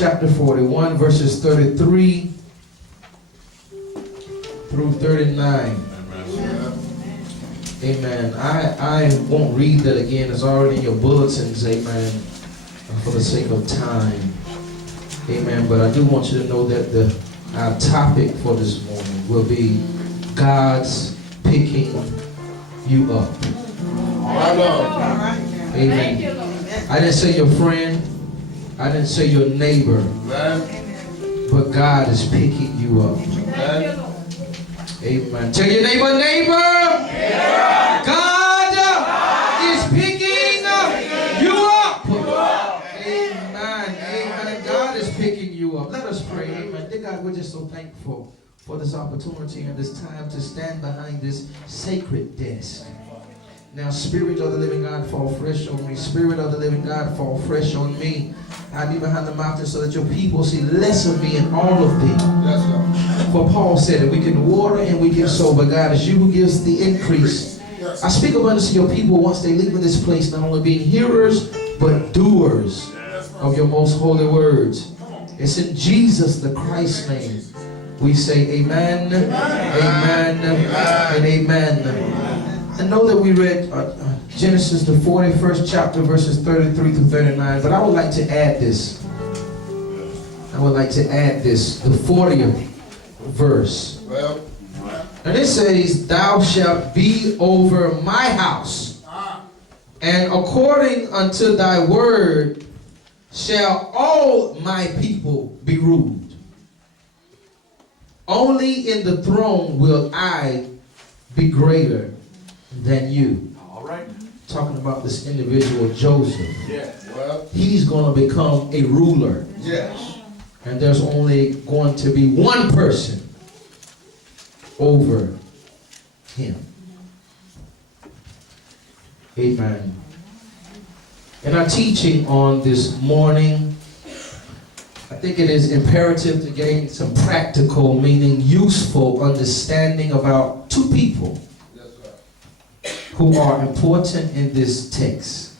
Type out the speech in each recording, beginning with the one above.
chapter 41, verses 33 through 39. Amen. I won't read that again. It's already in your bulletins. Amen. For the sake of time. Amen. But I do want you to know that our topic for this morning will be God's picking you up. Amen. I didn't say your friend. I didn't say your neighbor. But God is picking you up. Amen. Tell your neighbor, yeah. God is picking you up. Amen. Amen. God is picking you up. Let us pray. Amen. Dear God, we're just so thankful for this opportunity and this time to stand behind this sacred desk. Now, Spirit of the living God, fall fresh on me. Spirit of the living God, fall fresh on me. I'll be behind the mountain so that your people see less of me and all of thee. Yes, for Paul said that we can water and we can sow, but God, it's you who gives the increase. Yes. I speak abundance to your people once they leave in this place, not only being hearers, but doers of your most holy words. It's in Jesus the Christ's name we say amen, amen, and amen. I know that we read Genesis, the 41st chapter, verses 33 through 39, but I would like to add this. I would like to add this, the 40th verse. And it says, thou shalt be over my house, and according unto thy word shall all my people be ruled. Only in the throne will I be greater than you. All right. Talking about this individual Joseph. Yeah. Well, he's going to become a ruler. Yes. And there's only going to be one person over him. Amen. In our teaching on this morning, I think it is imperative to gain some practical, meaning useful understanding about two people who are important in this text.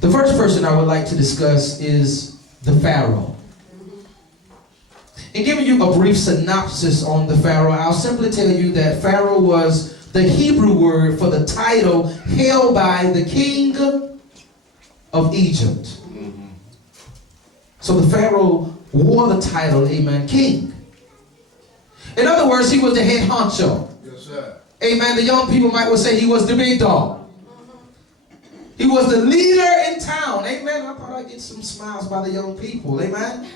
The first person I would like to discuss is the Pharaoh. In giving you a brief synopsis on the Pharaoh, I'll simply tell you that Pharaoh was the Hebrew word for the title held by the king of Egypt. So the Pharaoh wore the title, amen, king. In other words, he was the head honcho. Yes, sir. Amen. The young people might well say he was the big dog. He was the leader in town. Amen. I thought I'd get some smiles by the young people. Amen.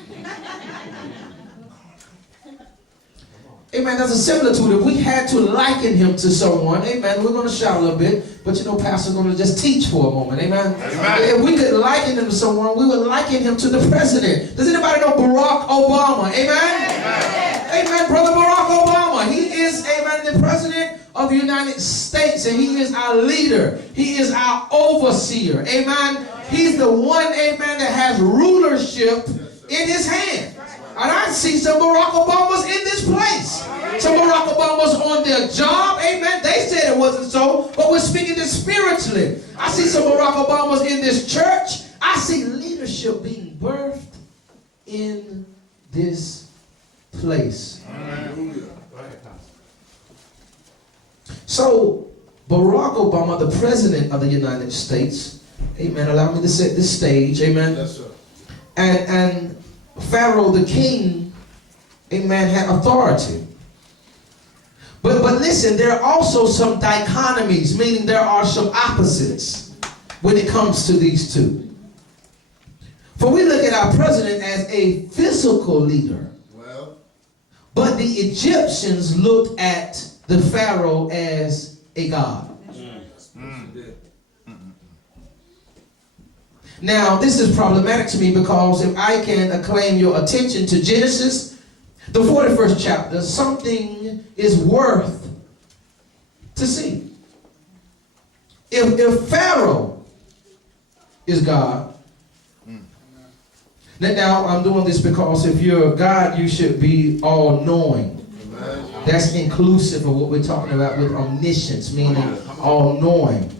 Amen. There's a similitude. If we had to liken him to someone, amen, we're going to shout a little bit, but you know, Pastor's going to just teach for a moment. Amen. Amen. If we could liken him to someone, we would liken him to the president. Does anybody know Barack Obama? Amen. Amen. Amen. Brother Barack Obama. He is, amen, the president of the United States, and he is our leader. He is our overseer. Amen. He's the one, amen, that has rulership in his hand. And I see some Barack Obamas in this place. Some Barack Obamas on their job. Amen. They said it wasn't so, but we're speaking this spiritually. I see some Barack Obamas in this church. I see leadership being birthed in this place. So, Barack Obama, the president of the United States, amen, allow me to set this stage, amen. Yes, sir. And Pharaoh the king, amen, had authority. But listen, there are also some dichotomies, meaning there are some opposites when it comes to these two. For we look at our president as a physical leader. Well, but the Egyptians looked at the Pharaoh as a god. Now, this is problematic to me because if I can claim your attention to Genesis, the 41st chapter, something is worth to see. If Pharaoh is God, now I'm doing this because if you're God, you should be all-knowing. That's inclusive of what we're talking about with omniscience, meaning all-knowing.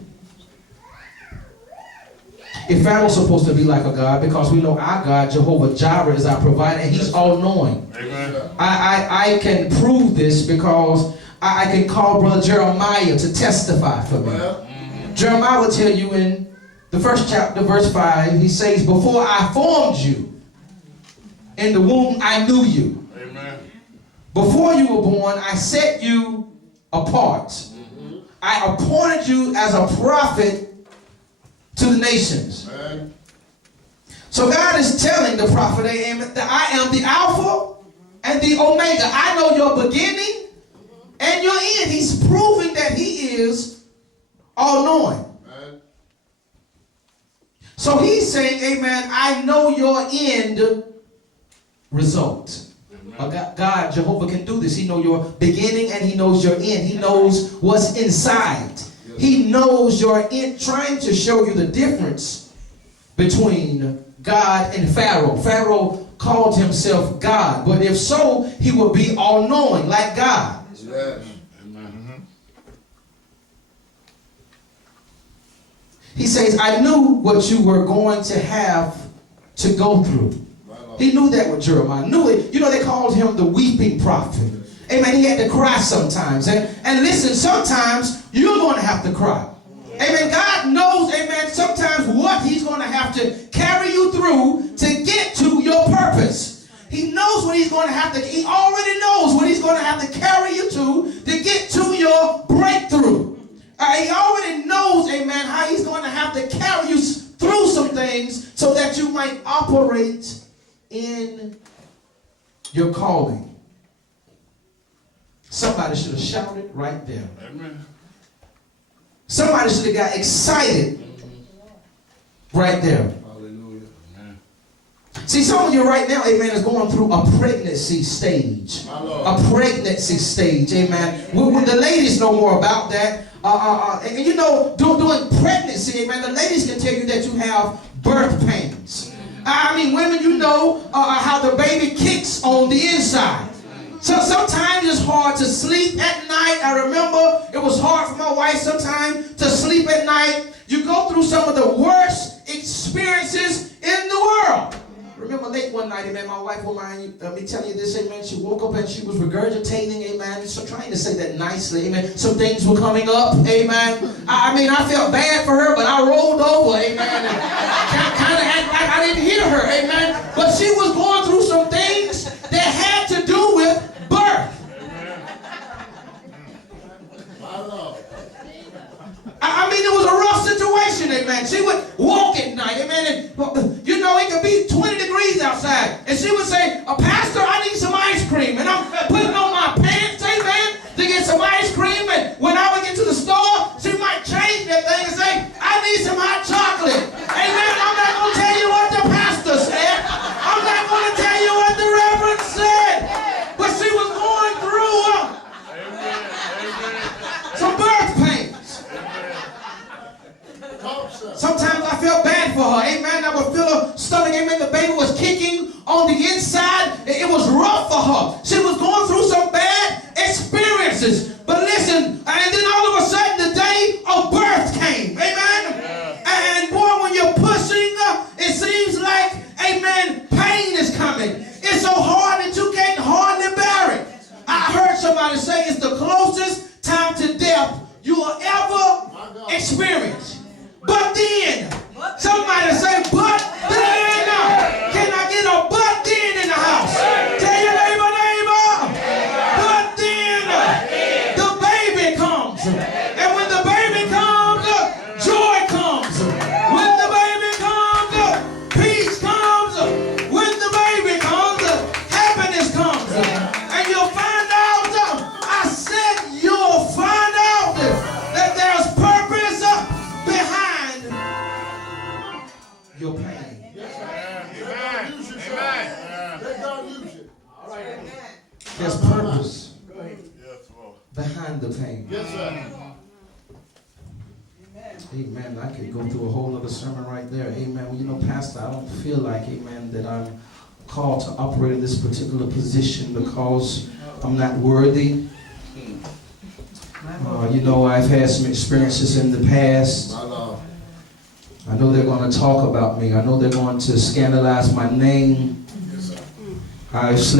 If Pharaoh's supposed to be like a God, because we know our God, Jehovah Jireh, is our provider, and he's all-knowing. I can prove this because I can call Brother Jeremiah to testify for me. Jeremiah will tell you in the first chapter, verse 5, he says, before I formed you in the womb, I knew you. Amen. Before you were born, I set you apart. I appointed you as a prophet to the nations. Amen. So God is telling the prophet that I am the Alpha and the Omega. I know your beginning and your end. He's proving that he is all-knowing. So he's saying, amen, I know your end result. God, Jehovah can do this. He knows your beginning and he knows your end. He knows what's inside. He knows your end, trying to show you the difference between God and Pharaoh. Pharaoh called himself God, but if so, he would be all-knowing like God. Yes. He says, I knew what you were going to have to go through. He knew that with Jeremiah. Knew it. You know, they called him the weeping prophet. Amen. He had to cry sometimes. And listen, sometimes you're going to have to cry. Amen. God knows, amen, sometimes what he's going to have to carry you through to get to your purpose. He knows what he's going to have to, he already knows what he's going to have to carry you to get to your breakthrough. He already knows, amen, how he's going to have to carry you through some things so that you might operate in your calling. Somebody should have shouted right there. Amen. Somebody should have got excited right there. Hallelujah. Amen. See, some of you right now, amen, is going through a pregnancy stage. A pregnancy stage, amen. When the ladies know more about that. And you know, during pregnancy, amen, the ladies can tell you that you have birth pains. I mean, women, you know how the baby kicks on the inside. So sometimes it's hard to sleep at night. I remember it was hard for my wife sometimes to sleep at night. You go through some of the worst experiences in the world. Remember late one night, amen, my wife will mind me telling you this, amen, she woke up and she was regurgitating, amen, so trying to say that nicely, amen, some things were coming up, amen. I mean, I felt bad for her, but I rolled over, amen, and kind of act like I didn't hear her, amen, but she was going through some things that had to do with birth. I mean, it was a rough situation, amen. She would walk at night, amen, and you know, it could be 20 degrees outside. And she would say, Pastor, I need some ice cream. And I'm putting on my pants, amen, to get some ice cream. And when I would get to the store, she might change that thing and say, I need some hot chocolate. Amen. I'm not going to tell you what the pastor said. I'm not going to tell you what the reverend said. But she was going through some birth pains. Sometimes I felt bad for her, amen. I would feel her stomach, amen. The baby was kicking on the inside. It was rough for her. She was going through some bad experiences. But listen, and then all of a sudden the day of birth came, amen. Yeah. And boy, when you're pushing, it seems like, amen, pain is coming. It's so hard that you can't hardly bear it. I heard somebody say it's the closest time to death you will ever experience. But then, somebody say, but then, can I get a but then in the house? Tell your neighbor, but then, the baby comes. And when the baby comes, joy comes. When the baby comes, peace comes. When the baby comes, happiness comes. And you'll find out, I said you'll find out that there's purpose behind your pain. There's purpose behind the pain. Amen. I could go through a whole other sermon right there. Amen. Well, you know, Pastor, I don't feel like, amen, that I'm called to operate in this particular position because I'm not worthy. You know, I've had some experiences in the past. I know they're going to talk about me. I know they're going to scandalize my name. I've slept